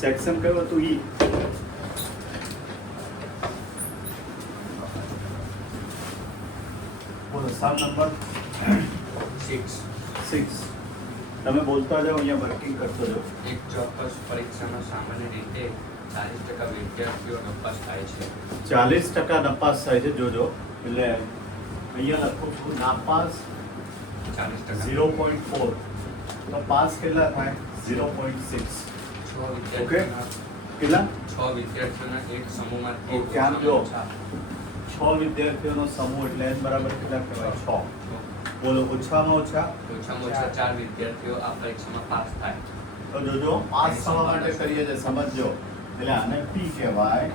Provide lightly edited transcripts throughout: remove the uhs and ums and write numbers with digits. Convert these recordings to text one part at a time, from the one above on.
Section કયું હતું? ઈ. બોલો સમ નંબર 6. તમે બોલતા જાઓ, અહીંયા વર્કિંગ કરતો જાઓ. એક ચોક્કસ પરીક્ષામાં સામાન્ય રીતે 40% વિદ્યાર્થીઓ નપાસ થાય છે. 40% નપાસ થાય છે. જોજો, એટલે અહીંયા લખું છું નાપાસ 40%. 0.4, તો પાસ કેટલા થાય? 0.6. 6 ઓકે, વિદ્યાર્થીઓના કેટલા? 6 વિદ્યાર્થીઓના એક સમૂહમાંથી ઓકે, આમ જો 6 વિદ્યાર્થીઓનો સમૂહ એટલે n બરાબર કેટલા કહેવાય? 6. બોલો ઓછામાં ઓછા. ઓછામાં ઓછા 4 વિદ્યાર્થીઓ આ પરીક્ષામાં પાસ થાય. તો જોજો, પાસ થવા માટે કરીએ છે, સમજજો. એટલે આને P કહેવાય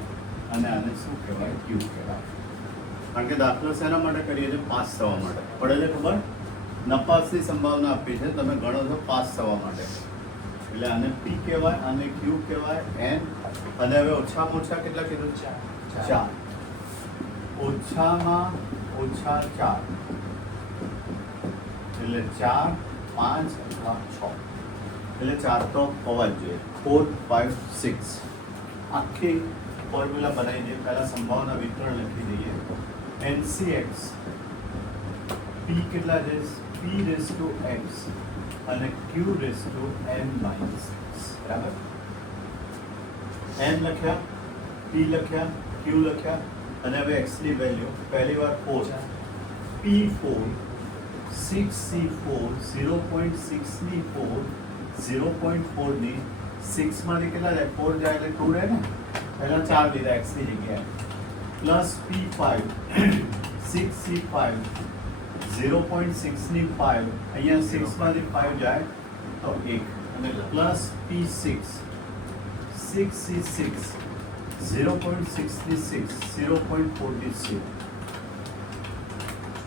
અને આને શું કહેવાય? Q કહેવાય. કારણ કે દાખલો શેના માટે કરીએ છીએ? પાસ થવા માટે. પડે છે ખબર? નપાસની સંભાવના આપી છે, તમે ગણો છો પાસ થવા માટે. એટલે આને P કહેવાય, આને Q કહેવાય, N. અને હવે ઓછામાં ઓછા કેટલા કીધું? 4. ઓછામાં ઓછા 4 એટલે 4, 5 અથવા 6. એટલે 4 તો હોવા જ જોઈએ. 4, 5, 6 આખી ફોર્મ્યુલા બનાવી દઈએ. પહેલા સંભાવના વિતરણ લખી દઈએ. NCX P કેટલા છે? P રેઝ ટુ X અને Q raise to N minus X. બરાબર? N લખ્યા, P લખ્યા, Q લખ્યા અને હવે X ની વેલ્યુ પહેલી વાર 4, P4 6C4 0.6 ની 4 0.4 ની 6 માંથી કેટલા જાય? 4 જાય એટલે 2 રહે ને. પહેલા 4 લીધા x ની જગ્યાએ, પ્લસ P5 6C5 0.6 ની 5, અહીંયા 6 માંથી 5 જાય તો 1 અને પ્લસ P6 6C6 0.6 ની 6 0.4 ની 6.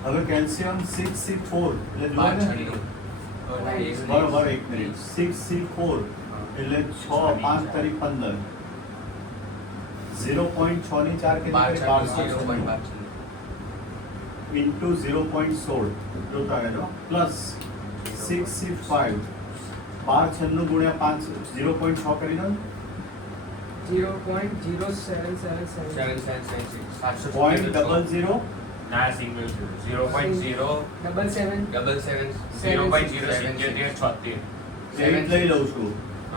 હવે કેલ્શિયમ 6C4 એટલે જોવા ને બરોબર, 1 મિનિટ. 6C4 એટલે 6 5 તારીખ 15 0.6 ની 4 કેટલી? 12 ઇન્ટુ 0.16 જોતા રહેજો, પ્લસ 6C5 12 ગુણ્યા 5 0.6 કરી દો. 0.00 ના સિંગલ 0.077 0.077 8 લઈ લઉં છું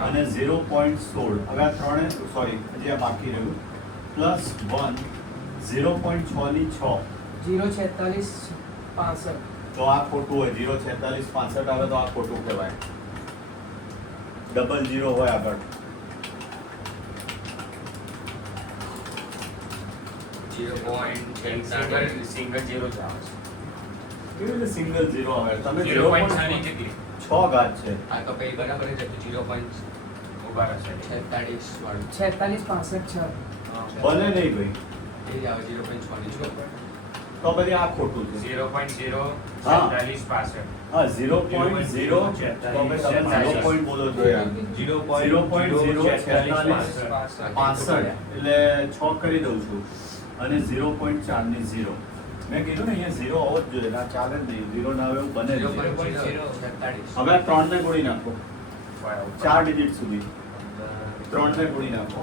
અને 0.16. હવે આ ત્રણે સોરી હજી આ બાકી રહ્યું, પ્લસ 1 0.6 ની 6 0.4665 તો આ ખોટું હોય. 0.4665 આવે તો આ ખોટું કહેવાય. 00 હોય આગળ. 0.10 સિંગલ 0 જ આવે કેવી રીતે સિંગલ 0 આવે? તમે છે 0.6 ની જગ્યાએ 6 ઘાત છે. આ તો કઈ બરાબર જ હતું. ઉભા રહેશે 0.46 વાળું 4665 બને નહીં ભાઈ, એ જ આવે 0.6 તો પછી આ ખોટું છે. 0.04665 હા 0.0 તો તમે 0 પોઈન્ટ બોલો છો યાર. 0.04665 એટલે 6 કરી દઉં છું અને 0.4 ની 0. મેં કીધું ને અહીંયા 0 હોવો જ જોઈએ. ના ચાલે જ નહીં, 0 ના આવે એવું બને જ નહીં. 0.046 હવે આ 3 ને ગુણી નાખો 4 ડિજિટ સુધી. 3 ને ગુણી નાખો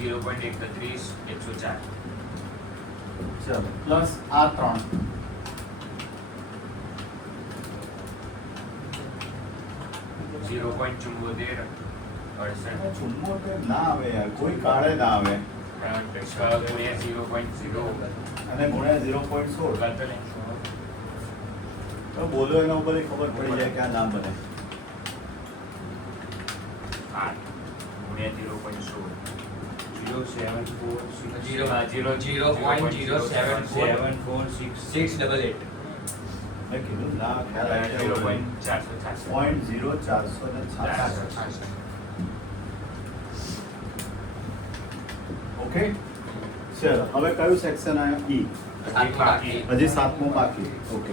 0.31 104 ચલો, પ્લસ આ 3 0.74 74 ના આવે યાર, કોઈ કાળે ના આવે. 6 ગુણ્યા 0.0 અને ગુણ્યા 0.16 કરતો ને તો બોલો એના ઉપર ખબર પડી જાય કે આ ના બને. 8 ગુણ્યા 0.16 0.0746688 મેં કીધું ના ખ્યાલ આવી જાય. 0.0466 ઓકે ચલો, હવે કયું સેક્શન આવ્યું? ઈ. હજી 7મું બાકી. ઓકે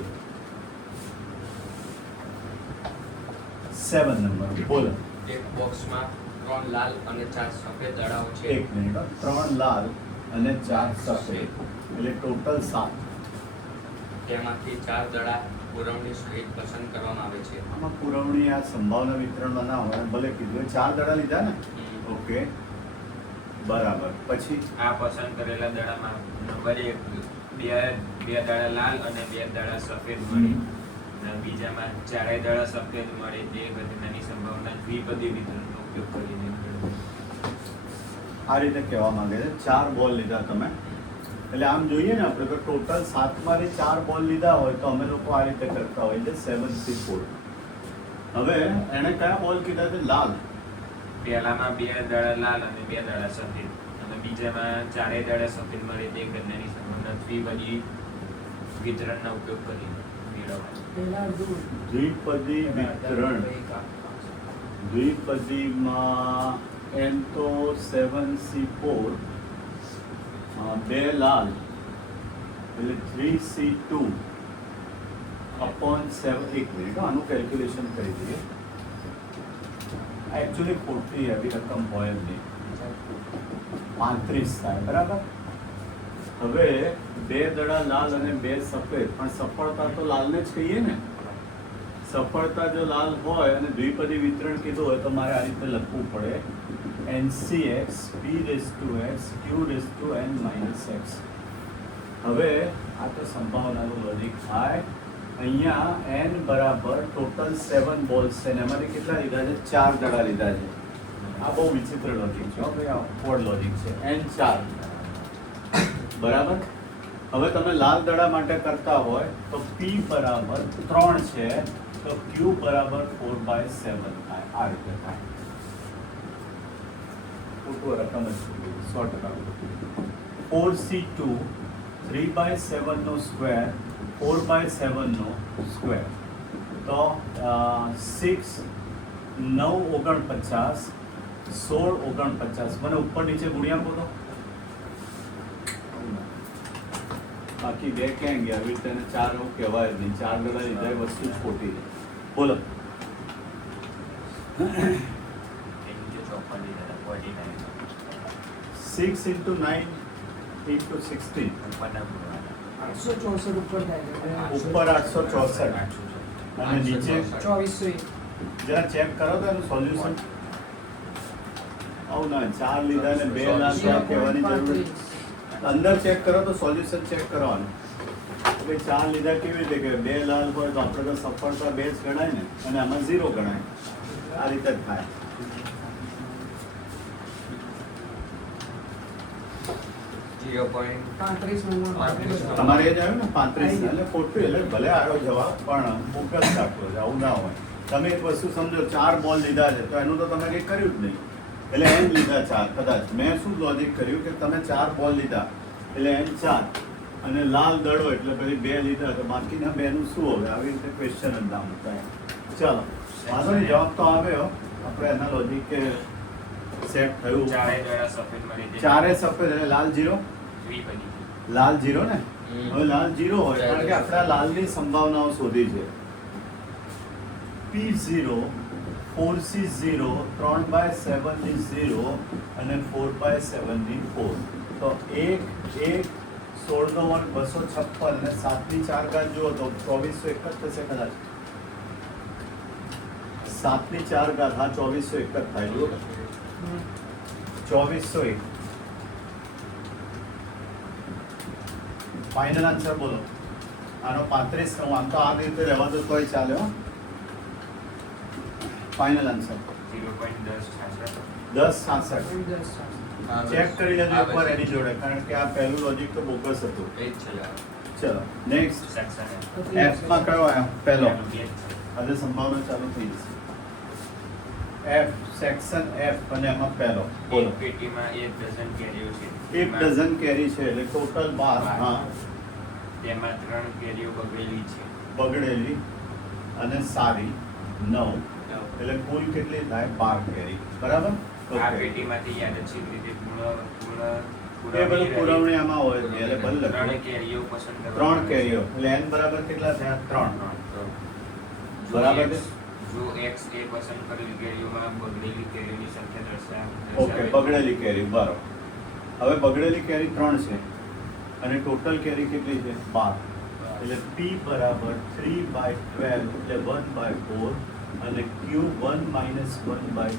7 નંબર બોલો. એક બોક્સમાં 3 લાલ અને 4 સફેદ દડાઓ છે. 1 મિનિટ. 3 લાલ અને 4 સફેદ એટલે ટોટલ 7. તેમાંથી 4 દડા પુરવણી સહિત પસંદ કરવામાં આવે છે. આમાં પુરવણી આ સંભાવના વિતરણમાં ના હોય, ભલે કીધું એ 4 દડા લીધા ને. ઓકે, બરાબર. પછી આ પસંદ કરેલા દડામાં નંબર 1 બે દડા લાલ અને 2 દડા સફેદ મળી અને બીજામાં 4 દડા સફેદ મળે તે ઘટનાની સંભાવના દ્વિપદી વિતરણનો ઉપયોગ કરીને મેળવો. આ રીતે કહેવા માંગે છે 4 બોલ લીધા તમે, એટલે આમ જોઈએ ને આપણે તો ટોટલ 7 માંથી 4 બોલ લીધા હોય તો અમે લોકો આ રીતે કરતા હોય એટલે 7C4. હવે એને કયા બોલ કીધા છે? લાલ. પહેલામાં 2 દડા લાલ અને 2 દડા સફેદ અને બીજામાં 4 દડા સફેદ મળે તે ઘટનાની સંભાવના દ્વિપદી વિતરણનો ઉપયોગ કરીને મેળવવાની. દ્વિપદી વિતરણ. દ્વિપદીમાં એમ તો 7C4, 2 લાલ એટલે 3C2 upon 7. એક મિનિટ, આનું કેલ્ક્યુલેશન કરી દઈએ. એકચ્યુઅલી ખોટી એવી રકમ હોય જ નહીં, 35 થાય. બરાબર. હવે 2 દડા લાલ અને 2 સફેદ, પણ સફળતા તો લાલને જ કહીએ ને. સફળતા જો લાલ હોય અને દ્વિપદી વિતરણ કીધું હોય તો મારે આ રીતે લખવું પડે NCX P⁻x Q⁻n−x. હવે આ તો સંભાવનાનું લોજિક થાય. અહીંયા n બરાબર ટોટલ 7 બોલ્સ છે ને એમાંથી કેટલા લીધા છે? 4 દડા લીધા છે. આ બહુ વિચિત્ર લોજિક છે. હવે આ ઓડ લોજિક છે. n4 બરાબર. હવે તમે લાલ દડા માટે કરતા હોય તો P બરાબર 3 છે તો Q બરાબર 4/7 થાય. આ રીતે થાય. ખોટું રકમ જ 100%. 4C2 3/7 નો સ્ક્વેર 4/7 નો સ્ક્વેર તો 6 9 49 16 49. મને ઉપર નીચે ગુણ્યા બોલો. બાકી 2 ક્યાં ગયા? આવી રીતે 4 એવું કહેવાય જ નહીં. 4 દડા લીધા એ વસ્તુ જ ખોટી છે. બોલો. એની જે 54 લીધા 49 6 into 9 into 16 ઉપરના ગુણવાના. 864 ઉપર થાય છે. ઉપર 864 અને નીચે 2401. જરા ચેક કરો તો એનું સોલ્યુશન. આવું ના 4 લીધા ને 2 લાખ કહેવાની જરૂર નથી. અંદર ચેક કરો તો સોલ્યુશન ચેક કરવાનું. ભાઈ 4 લીધા કેવી રીતે કે 2 લાલ હોય તો આપણે તો સફળતા 2 જ ગણાય ને, અને આમાં 0 ગણાય. આ રીતે જ થાય. તમારે એ જ આવ્યું ને 35, એટલે ખોટું, એટલે ભલે આવ્યો જવાબ પણ બોગસ દાખલો છે. આવું ના હોય. તમે એક વસ્તુ સમજો, 4 બોલ લીધા છે તો એનું તો તમે કંઈ કર્યું જ નહીં, એટલે n લીધા 4. કદાચ મેં શું લોજિક કર્યું કે તમે 4 બોલ લીધા એટલે n 4 અને લાલ દડો એટલે પછી 2 લીધા તો બાકીના 2 નું શું હવે? આવી રીતે ક્વેશ્ચન જ ના મૂકાય. ચાલો, વાંધો નહીં, જવાબ તો આવ્યો. આપણે એના લોજિક કે સેટ થયું. 4 દડા સફેદ મળે તે 4 સફેદ એટલે લાલ 0. દ્વિપદી. લાલ 0 ને. હવે લાલ 0 હોય કારણ કે આપણે આ લાલની સંભાવનાઓ શોધી છે. P0 4C0 3/7 ની 0 અને 4/7 ની 4 તો 1 1 16 નો 1 256 અને 7 ની 4 ઘાત જુઓ તો 2401 જ થશે કદાચ. 7 ની 4 ઘાત, હા 2401 જ થાય. જુઓ 2401. ફાઇનલ આન્સર બોલો. આનો 35 હું આમ તો આ રીતે રહેવા દો તોય ચાલે. હો, ફાઇનલ આન્સર 0.1066. 1066. ચેક કરી લેજો એકવાર એની જોડે, કારણ કે આ પહેલું લોજિક તો બોગસ હતું. એ જ છે યાર. ચલો નેક્સ્ટ. સેક્શન F માં કયો આવ્યો? પહેલો. બે જ છે. હવે સંભાવના ચાલુ થઈ જશે. F સેક્શન F અને એમાં પહેલો બોલો. એક પેટીમાં 1 ડઝન કેરીઓ છે. 1 ડઝન કેરી છે એટલે ટોટલ 12. હા, તેમાં 3 કેરીઓ બગડેલી છે. બગડેલી અને સારી 9 એટલે કુલ કેટલી થાય? 12 કેરી. બરાબર. આ Okay. પેટીમાંથી યાદચ્છિક રીતે એ બધું પુરવણી આમાં હોય જ નહીં, એટલે ભલે લખો. 3 કેરીઓ પસંદ કરો. 3 કેરીઓ એટલે n બરાબર કેટલા થયા? 3. બરાબર છે. જો x એ પસંદ કરેલી કેરીઓમાં બગડેલી કેરીઓની સંખ્યા દર્શાવે. ઓકે, બગડેલી કેરી બરાબર. હવે બગડેલી કેરી 3 છે અને ટોટલ કેરી કેટલી છે? 12. એટલે P બરાબર 3/12 એટલે 1/4 અને Q 1 - 1/3/4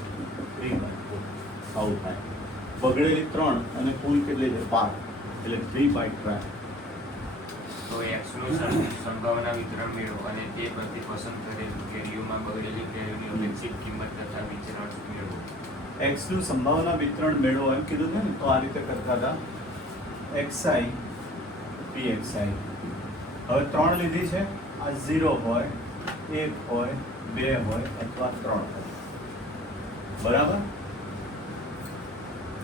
આવું થાય. બગડેલી 3 અને કુલ કેટલી છે 12 એટલે 3/12. તો x નું સંભાવના વિતરણ મેળવો અને તે પરથી પસંદ કરેલું કેરીઓમાં બગડેલી કેરીઓની અપેક્ષિત કિંમત તથા વિતરણ મેળવો. x નું સંભાવના વિતરણ મેળવો એમ કીધું છે ને, તો આ રીતે કરતા હતા xi pxi. હવે 3 લીધી છે, આ 0 હોય 1 હોય 2 હોય અથવા 3 હોય, બરાબર.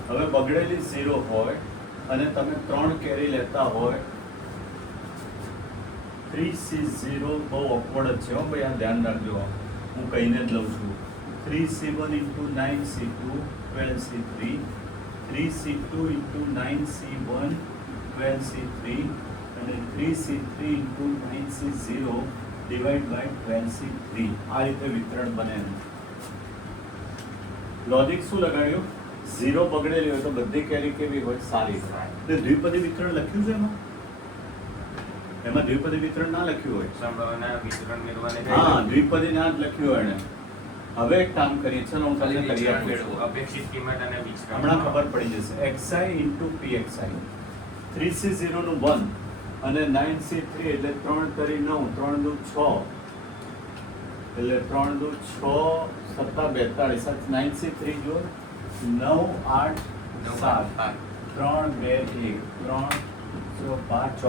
હવે બગડેલી 0 હોય અને તમે 3 કેરી લેતા હોય 3C0 બહુ ઓકવર્ડ જ છે હો ભાઈ, આ ધ્યાન રાખજો. હું કહીને જ લઉં છું. 3C1 × 9C2 12C3, 3C2 × 9C1 12C3 અને 3C3 × 9C0 divide by 12C3. આ રીતે વિતરણ બને. લોજિક શું લગાડ્યું? 0 બગડેલી હોય તો બધી કેરી કેવી હોય? સારી હોય. એટલે દ્વિપદી વિતરણ લખ્યું છે એમાં? એમાં દ્વિપદી વિતરણ ના લખ્યું હોય. સંભાવના વિતરણ મેળવવાને હા, દ્વિપદી ના જ લખ્યું હોય એને. હવે એક કામ કરીએ, ચલો હું તમને કરી વિતરણ આપું મેળવો. છું. અપેક્ષિત કિંમત અને વિતરણ હમણાં ખબર પડી જશે. xi × pxi. 3C0 નું 1 અને 9C3 એટલે 3 તરી 9, 3 દુ 6 એટલે 3 દુ 6 સત્તા 42. સાચ 9C3 જો 9 8 7 3 2 1 3 6 5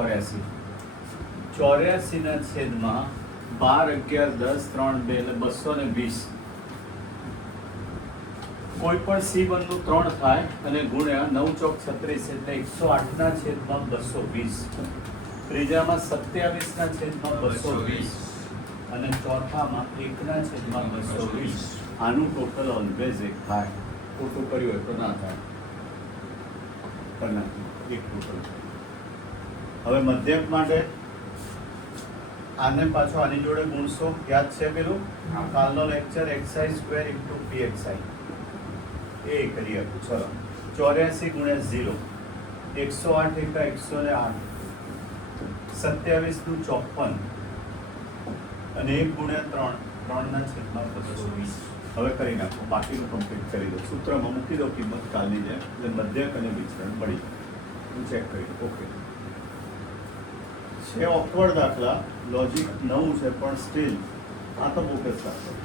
84 ના છેદમાં 12 11 10 3 2 એટલે 220. કોઈ પણ C1 નું 3 થાય અને ગુણ્યા 9 ચોક 36 એટલે 108 ના છેદમાં 220. ત્રીજામાં 27 ના છેદમાં 220 અને ચોથામાં 1 ના છેદમાં 220. આનું ટોટલ ઓલવેઝ 1 થાય. ખોટું કર્યું હોય તો ના થાય. પણ નથી, એક ટોટલ થાય. હવે મધ્યક માટે આને પાછો આની જોડે ગુણશો. યાદ છે પેલું કાલનો લેક્ચર xi² × pxi. એ કરી આપું. ચલો 84 × 0 108 × 108 27 દુ 54 અને 1 × 3 3 ના છેદમાં 220. હવે કરી નાખો, બાકીનું કમ્પ્લીટ કરી દો. સૂત્રમાં મૂકી દો કિંમત કાલની જેમ, એટલે મધ્યક અને વિચરણ મળી જાય. હું ચેક કરી દઉં. ઓકે છે ઓકવર્ડ દાખલા, લોજિક નવું છે પણ સ્ટીલ આ તો બહુ જ સારું.